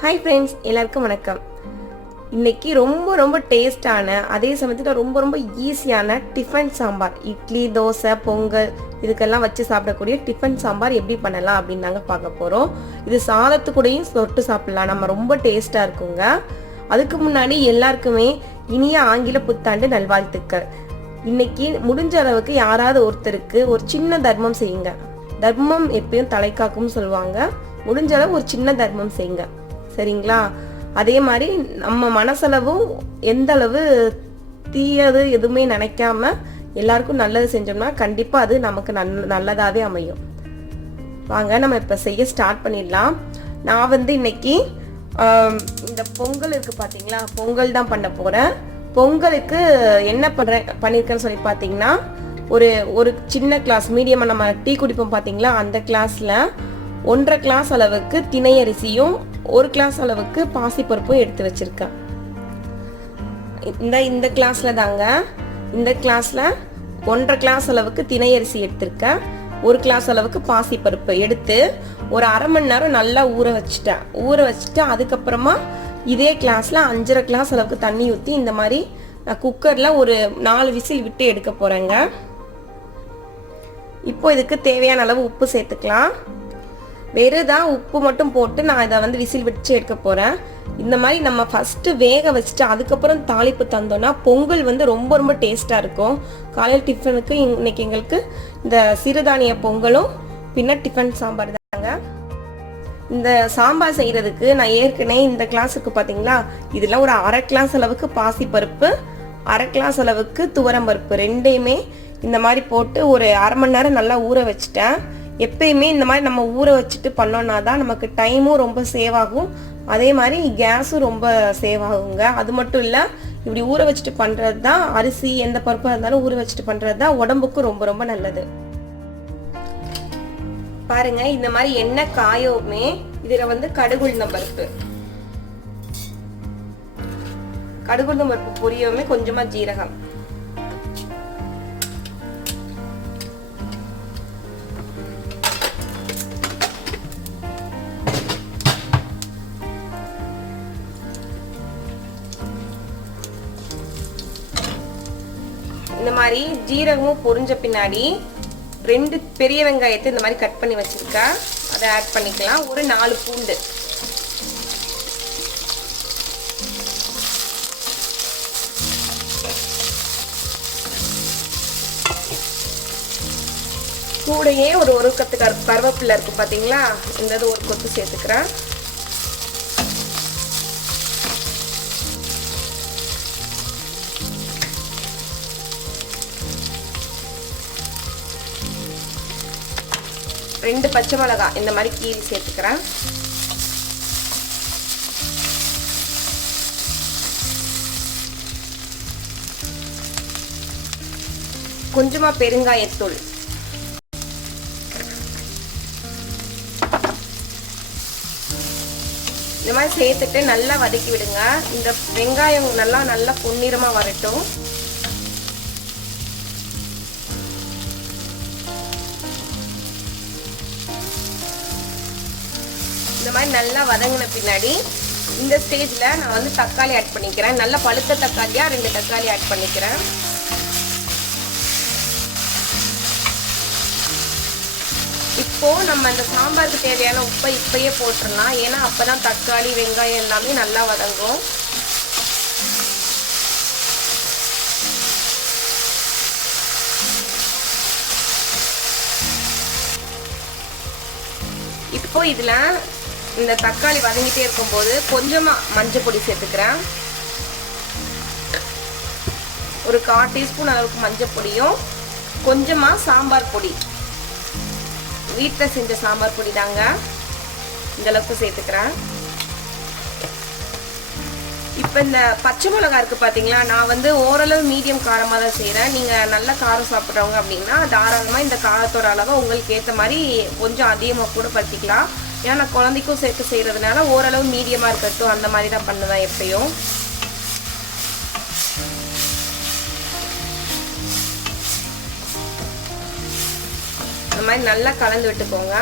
Hi friends, எல்லாருக்கும் வணக்கம். இன்னைக்கு ரொம்ப டேஸ்டான, அதே சமயத்தில் ரொம்ப ஈஸியான டிஃபன் சாம்பார், இட்லி, தோசை, பொங்கல் இதுக்கெல்லாம் வச்சு சாப்பிடக்கூடிய டிஃபன் சாம்பார் எப்படி பண்ணலாம் அப்படின்னு நாங்கள் பார்க்க போகிறோம். இது சாதத்துக்கூடையும் தொட்டு சாப்பிடலாம், நம்ம ரொம்ப டேஸ்டாக இருக்குங்க. அதுக்கு முன்னாடி எல்லாருக்குமே இனிய ஆங்கில புத்தாண்டு நல்வாழ்த்துக்கள். இன்னைக்கு முடிஞ்ச அளவுக்கு யாராவது ஒருத்தருக்கு ஒரு சின்ன தர்மம் செய்யுங்க. தர்மம் எப்பயும் தலைக்காக்கும்னு சொல்லுவாங்க. முடிஞ்ச அளவு ஒரு சின்ன தர்மம் செய்யுங்க, சரிங்களா? அதே மாதிரி நம்ம மனசளவும் எந்த அளவு தீயது எதுவுமே நினைக்காம எல்லாருக்கும் நல்லது செஞ்சோம்னா கண்டிப்பா அது நமக்கு நல்லதாவே அமையும். வாங்க நம்ம இப்ப செய்ய ஸ்டார்ட் பண்ணிடலாம். நான் இன்னைக்கு இந்த பொங்கல் இருக்கு பாத்தீங்களா, பொங்கல் தான் பண்ண போறேன். பொங்கலுக்கு என்ன பண்ணிருக்கேன்னு சொல்லி பாத்தீங்கன்னா, ஒரு சின்ன கிளாஸ், மீடியமா நம்ம டீ குடிப்போம் பாத்தீங்களா, அந்த கிளாஸ்ல 1.5 கிளாஸ் அளவுக்கு திணை அரிசியும் 1 கிளாஸ் அளவுக்கு பாசிப்பருப்பும் எடுத்து வச்சிருக்கேன். இந்த கிளாஸ்ல தாங்க, இந்த கிளாஸ்ல 1.5 கிளாஸ் அளவுக்கு திணை அரிசி எடுத்திருக்கேன். 1 கிளாஸ் அளவுக்கு பாசிப்பருப்பு எடுத்து ஒரு 1/2 மணி நேரம் நல்லா ஊற வச்சுட்டு அதுக்கப்புறமா இதே கிளாஸ்ல 5.5 கிளாஸ் அளவுக்கு தண்ணி ஊற்றி இந்த மாதிரி நான் குக்கர்ல ஒரு 4 விசில் விட்டு எடுக்க போறேங்க. இப்போ இதுக்கு தேவையான அளவு உப்பு சேர்த்துக்கலாம். வெறுதான் உப்பு மட்டும் போட்டு நான் இதை விசில் வச்சு எடுக்க போறேன். இந்த மாதிரி நம்ம ஃபர்ஸ்ட் வேக வச்சுட்டு அதுக்கப்புறம் தாளிப்பு தந்தோம்னா பொங்கல் ரொம்ப டேஸ்டா இருக்கும். காலையில் டிஃபனுக்கு இன்னைக்கு எங்களுக்கு இந்த சிறுதானிய பொங்கலும் பின்ன டிஃபன் சாம்பார் தாங்க. இந்த சாம்பார் செய்யறதுக்கு நான் ஏற்கனவே இந்த கிளாஸுக்கு பாத்தீங்களா, இதுல ஒரு 1/2 கிளாஸ் அளவுக்கு பாசி பருப்பு, 1/2 கிளாஸ் அளவுக்கு துவரம் பருப்பு ரெண்டையுமே இந்த மாதிரி போட்டு ஒரு 1/2 மணி நேரம் நல்லா ஊற வச்சுட்டேன். எப்பயுமே இந்த மாதிரி நம்ம ஊற வச்சுட்டு பண்ணோம்னா தான் நமக்கு டைமும் ரொம்ப சேவ் ஆகும், அதே மாதிரி கேஸும் ரொம்ப சேவ் ஆகுங்க. அது மட்டும் இல்லை, இப்படி ஊற வச்சுட்டு பண்ணுறது தான், அரிசி எந்த பருப்பாக இருந்தாலும் ஊற வச்சுட்டு பண்ணுறது தான் உடம்புக்கு ரொம்ப நல்லது. பாருங்க, இந்த மாதிரி எண்ணெய் காயவுமே இதில் கடுகுளுந்தம் பருப்பு பொரியவுமே கொஞ்சமாக ஜீரகம், இந்த மாதிரி ஜீரகமும் பொரிஞ்ச பின்னாடி 2 பெரிய வெங்காயத்தை இந்த மாதிரி கட் பண்ணி வச்சிருக்கேன், அதை ஆட் பண்ணிக்கலாம். ஒரு 4 பூண்டு, கூடையே ஒரு கத்து கருவேப்பிலை இருக்கும் பாத்தீங்களா, இந்த ஒரு கொத்து சேர்த்துக்கிறேன். ரெண்டு பச்சை மிளகாய் இந்த மாதிரி கீரி சேர்த்துக்கிறேன். கொஞ்சமா பெருங்காயத்தூள், இந்த மாதிரி சேர்த்துட்டு நல்லா வதக்கி விடுங்க. இந்த வெங்காயம் நல்லா பொன்னிறமா வரட்டும். இந்த மாதிரி நல்லா வதங்கின பின்னாடி இந்த ஸ்டேஜ்ல நான் தக்காளி ஆட் பண்ணிக்கிறேன். நல்லா பழுத்த தக்காளியா 2 தக்காளி ஆட் பண்ணிக்கிறேன். இப்போ நம்ம இந்த சாம்பாருக்கு தேவையான உப்பை இப்பயே போட்டுடலாம், ஏன்னா அப்பதான் தக்காளி வெங்காயம் எல்லாமே நல்லா வதங்கும். இப்போ இதுல இந்த தக்காளி வதங்கிட்டே இருக்கும்போது கொஞ்சமா மஞ்சள் பொடி சேர்த்துக்கிறேன். ஒரு 1/4 டீஸ்பூன் அளவுக்கு மஞ்சள் பொடியும் கொஞ்சமா சாம்பார் பொடி, வீட்டில் செஞ்ச சாம்பார் பொடி தாங்க, இந்த அளவுக்கு சேர்த்துக்கிறேன். இப்போ இந்த பச்சை மிளகா இருக்கு பாத்தீங்களா, நான் ஓரளவு மீடியம் காரமாக தான் செய்கிறேன். நீங்கள் நல்ல காரம் சாப்பிட்றவங்க அப்படின்னா தாராளமாக இந்த காரத்தோட அளவை உங்களுக்கு ஏற்ற மாதிரி கொஞ்சம் அதிகமாக கூட படுத்திக்கலாம். ஏன்னா நான் குழந்தைக்கும் சேர்த்து செய்கிறதுனால ஓரளவு மீடியமாக இருக்கட்டும், அந்த மாதிரி தான் பண்ணுவேன் எப்பயும். இந்த மாதிரி நல்லா கலந்து விட்டுக்கோங்க.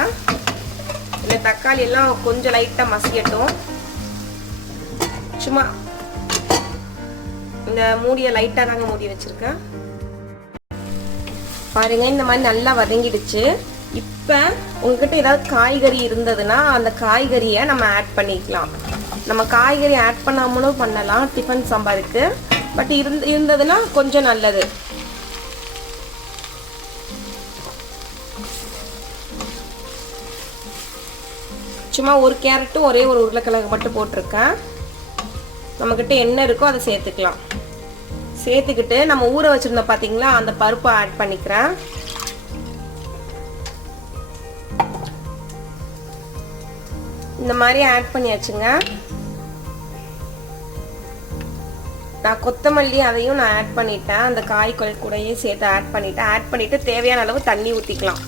இந்த தக்காளி எல்லாம் கொஞ்சம் லைட்டாக மசியட்டும். சும்மா இந்த மூடியை லைட்டாக தாங்க மூடி வச்சுருக்கேன். பாருங்க இந்த மாதிரி நல்லா வதங்கிடுச்சு. இப்போ உங்ககிட்ட ஏதாவது காய்கறி இருந்ததுன்னா அந்த காய்கறியை நம்ம ஆட் பண்ணிக்கலாம். நம்ம காய்கறி ஆட் பண்ணாமலும் பண்ணலாம் டிஃபன் சாம்பாருக்கு. பட் இருந்ததுன்னா கொஞ்சம் நல்லது. சும்மா ஒரு கேரட்டும் ஒரே ஒரு உருளைக்கிழங்கு மட்டும் போட்டிருக்கேன். நம்மக்கிட்ட என்ன இருக்கோ அதை சேர்த்துக்கலாம். சேர்த்துக்கிட்டு நம்ம ஊற வச்சுருந்தோம் பார்த்தீங்களா, அந்த பருப்பை ஆட் பண்ணிக்கிறேன். இந்த மாதிரி ஆட் பண்ணியாச்சுங்க. நான் கொத்தமல்லி அதையும் நான் ஆட் பண்ணிட்டேன். அந்த காய்கள் கூடயே சேர்த்து ஆட் பண்ணிட்டு தேவையான அளவு தண்ணி ஊற்றிக்கலாம்.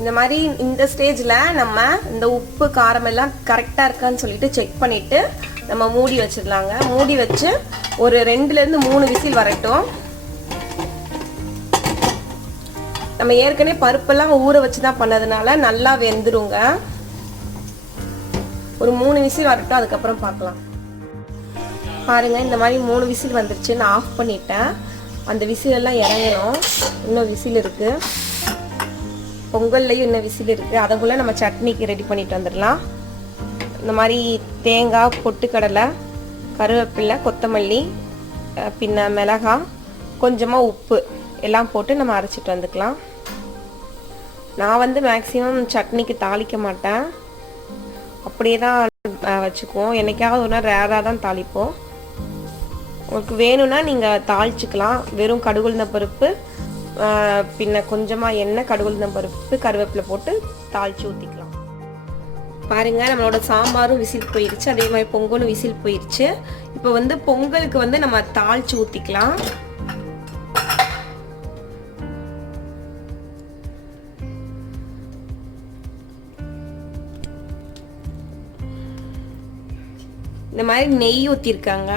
இந்த மாதிரி இந்த ஸ்டேஜில் நம்ம இந்த உப்பு காரம் எல்லாம் கரெக்டாக இருக்கான்னு சொல்லிட்டு செக் பண்ணிவிட்டு நம்ம மூடி வச்சிடலாங்க. மூடி வச்சு ஒரு 2லேருந்து 3 விசில் வரட்டும். நம்ம ஏற்கனவே பருப்பெல்லாம் ஊற வச்சு தான் பண்ணதுனால நல்லா வெந்துருங்க. ஒரு 3 விசில் வரட்டும், அதுக்கப்புறம் பார்க்கலாம். பாருங்கள் இந்த மாதிரி 3 விசில் வந்துருச்சு. நான் ஆஃப் பண்ணிட்டேன். அந்த விசில் எல்லாம் இறங்கணும். இன்னும் விசில் இருக்குது. பொங்கல்லையும் இன்னும் விசில் இருக்குது. அதுக்குள்ளே நம்ம சட்னிக்கு ரெடி பண்ணிட்டு வந்துடலாம். இந்த மாதிரி தேங்காய், பொட்டுக்கடலை, கருவேப்பிலை, கொத்தமல்லி, பின்ன மிளகாய், கொஞ்சமாக உப்பு எல்லாம் போட்டு நம்ம அரைச்சிட்டு வந்துக்கலாம். நான் வந்து மேக்ஸிமம் சட்னிக்கு தாளிக்க மாட்டேன், அப்படியே தான் வச்சுக்குவோம். என்னைக்காவது ஒரு நாள் ரேராக தான் தாளிப்போம். உங்களுக்கு வேணும்னா நீங்கள் தாளிச்சுக்கலாம். வெறும் கடுகுளுந்த பருப்பு, பின்ன கொஞ்சமாக எண்ணெய், கடுகுளுந்த பருப்பு, கருவேப்பிலை போட்டு தாளித்து ஊற்றிக்கலாம். பாருங்கள் நம்மளோட சாம்பாரும் விசில் போயிடுச்சு. அதே மாதிரி பொங்கலும் விசில் போயிடுச்சு. இப்போ வந்து பொங்கலுக்கு வந்து நம்ம தாளித்து ஊற்றிக்கலாம். இந்த மாதிரி நெய் ஊற்றிருக்காங்க.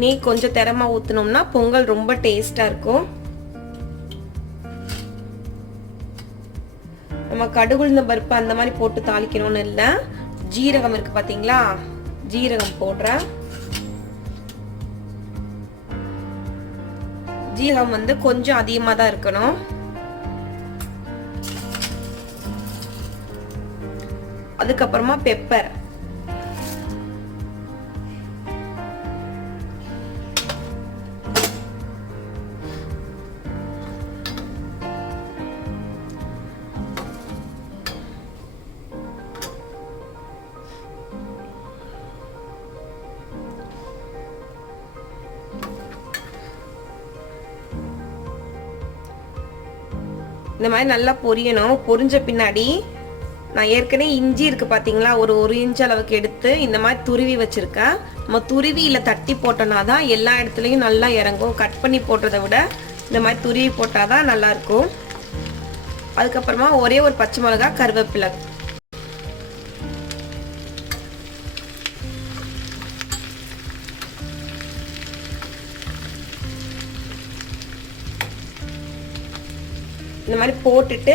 நெய் கொஞ்சம் திறமா ஊற்றினோம்னா பொங்கல் ரொம்ப டேஸ்ட்டாக இருக்கும். நம்ம கடுகுளுந்த பருப்பு அந்த மாதிரி போட்டு தாளிக்கணும்னு இல்லை. ஜீரகம் இருக்கு பார்த்தீங்களா, ஜீரகம் போடுறேன். ஜீரகம் வந்து கொஞ்சம் அதிகமாக தான் இருக்கணும். அதுக்கப்புறமா பெப்பர், இந்த மாதிரி நல்லா பொரியணும். பொரிஞ்ச பின்னாடி நான் ஏற்கனவே இஞ்சி இருக்குது பார்த்தீங்களா, ஒரு இன்ச் அளவுக்கு எடுத்து இந்த மாதிரி துருவி வச்சுருக்கேன். நம்ம துருவி இல்லை தட்டி போட்டோன்னா தான் எல்லா இடத்துலையும் நல்லா இறங்கும். கட் பண்ணி போட்டதை விட இந்த மாதிரி துருவி போட்டால் தான் நல்லாயிருக்கும். அதுக்கப்புறமா ஒரே ஒரு பச்சை மிளகா, கருவேப்பிலை. இந்த மாதிரி போட்டுட்டு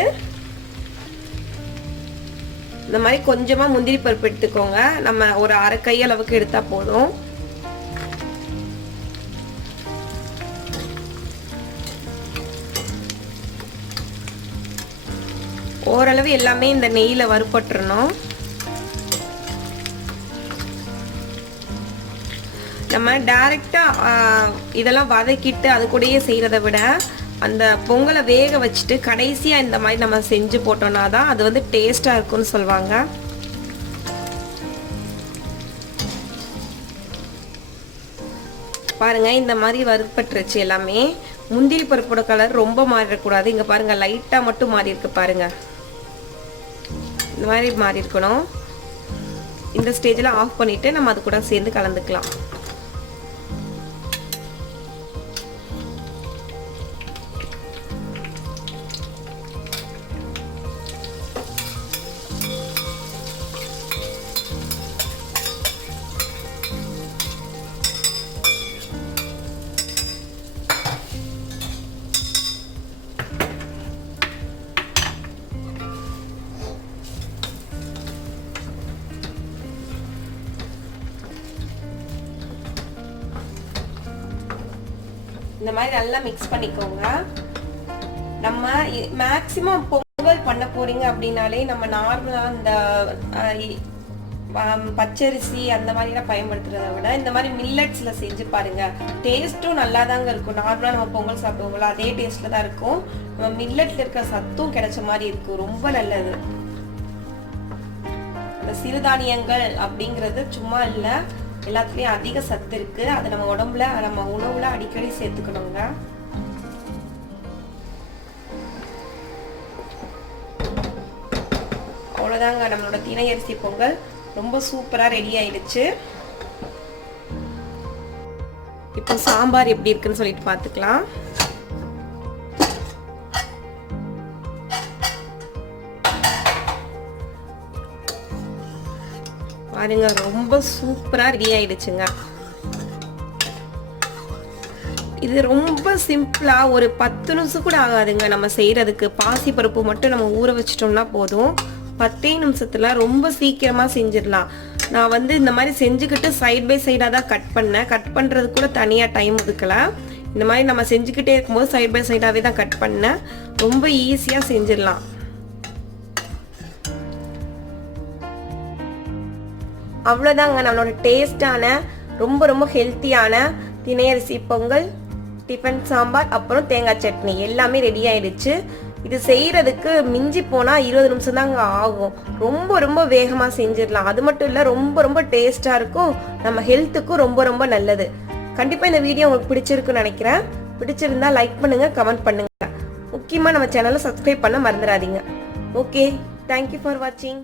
இந்த மாதிரி கொஞ்சமாக முந்திரி பருப்பு எடுத்துக்கோங்க. நம்ம ஒரு அரை கை அளவுக்கு எடுத்தால் போதும். ஓரளவு எல்லாமே இந்த நெய்யில் வறுபட்டுறணும். நம்ம டைரெக்டாக இதெல்லாம் வதக்கிட்டு அது கூடயே செய்கிறத விட அந்த பொங்கலை வேக வச்சுட்டு கடைசியாக இந்த மாதிரி நம்ம செஞ்சு போட்டோம்னா தான் அது வந்து டேஸ்ட்டாக இருக்கும்னு சொல்லுவாங்க. பாருங்கள் இந்த மாதிரி வறுப்பட்டுருச்சு எல்லாமே. முந்திரி பருப்போட கலர் ரொம்ப மாறிடக்கூடாது. இங்கே பாருங்கள் லைட்டாக மட்டும் மாறி இருக்கு பாருங்கள். இந்த மாதிரி மாறி இருக்கணும். இந்த ஸ்டேஜில் ஆஃப் பண்ணிவிட்டு நம்ம அது கூட சேர்ந்து கலந்துக்கலாம். இந்த மாதிரி நல்லா மிக்ஸ் பண்ணிக்கோங்க. நம்ம மேக்ஸிமம் பொங்கல் பண்ண போறீங்க அப்படின்னாலே நம்ம நார்மலா இந்த பச்சரிசி அந்த மாதிரிலாம் பயன்படுத்துறத விட இந்த மாதிரி மில்லட்ஸ்ல செஞ்சு பாருங்க. டேஸ்ட்டும் நல்லா தாங்க இருக்கும். நார்மலா நம்ம பொங்கல் சாப்பிடுவோங்களா அதே டேஸ்ட்ல தான் இருக்கும். நம்ம மில்லட்ல இருக்க சத்தும் கிடைச்ச மாதிரி இருக்கும். ரொம்ப நல்லது. அந்த சிறுதானியங்கள் அப்படிங்கிறது சும்மா இல்ல, எல்லாத்துலயும் அதிக சத்து இருக்கு. அது நம்ம உடம்புல நம்ம உணவுல அடிக்கடி சேர்த்துக்கணுங்க. அவ்வளவுதாங்க, நம்மளோட திணை அரிசி பொங்கல் ரொம்ப சூப்பரா ரெடி ஆயிடுச்சு. இப்போ சாம்பார் எப்படி இருக்குன்னு சொல்லிட்டு பார்த்துக்கலாம். பாருங்க, ரொம்ப சூப்பரா ரெடி ஆயிடுச்சுங்க. இது ரொம்ப சிம்பிளா ஒரு 10 நிமிஷம் கூட ஆகாதுங்க நம்ம செய்யறதுக்கு. பாசி பருப்பு மட்டும் நம்ம ஊற வச்சிட்டோம்னா போதும். 10 நிமிஷத்துல ரொம்ப சீக்கிரமா செஞ்சிடலாம். நான் இந்த மாதிரி செஞ்சுக்கிட்டு சைட் பை சைடா தான் கட் பண்ணேன். கட் பண்றது கூட தனியா டைம் ஒதுக்கல. இந்த மாதிரி நம்ம செஞ்சுக்கிட்டே இருக்கும்போது சைட் பை சைடாவே தான் கட் பண்ணேன். ரொம்ப ஈஸியா செஞ்சிடலாம். அவ்வளோதாங்க, நம்மளோட டேஸ்டான ரொம்ப ரொம்ப ஹெல்த்தியான திணை அரிசி பொங்கல், டிஃபன் சாம்பார், அப்புறம் தேங்காய் சட்னி எல்லாமே ரெடி ஆயிடுச்சு. இது செய்யறதுக்கு மிஞ்சி போனா 20 நிமிஷம் தாங்க ஆகும். ரொம்ப ரொம்ப வேகமா செஞ்சிடலாம். அது மட்டும் இல்ல, ரொம்ப ரொம்ப டேஸ்டா இருக்கும். நம்ம ஹெல்த்துக்கும் ரொம்ப ரொம்ப நல்லது. கண்டிப்பா இந்த வீடியோ உங்களுக்கு பிடிச்சிருக்குன்னு நினைக்கிறேன். பிடிச்சிருந்தா லைக் பண்ணுங்க, கமெண்ட் பண்ணுங்க. முக்கியமா நம்ம சேனலை சப்ஸ்கிரைப் பண்ண மறந்துடாதீங்க. ஓகே, தேங்க்யூ ஃபார் வாட்சிங்.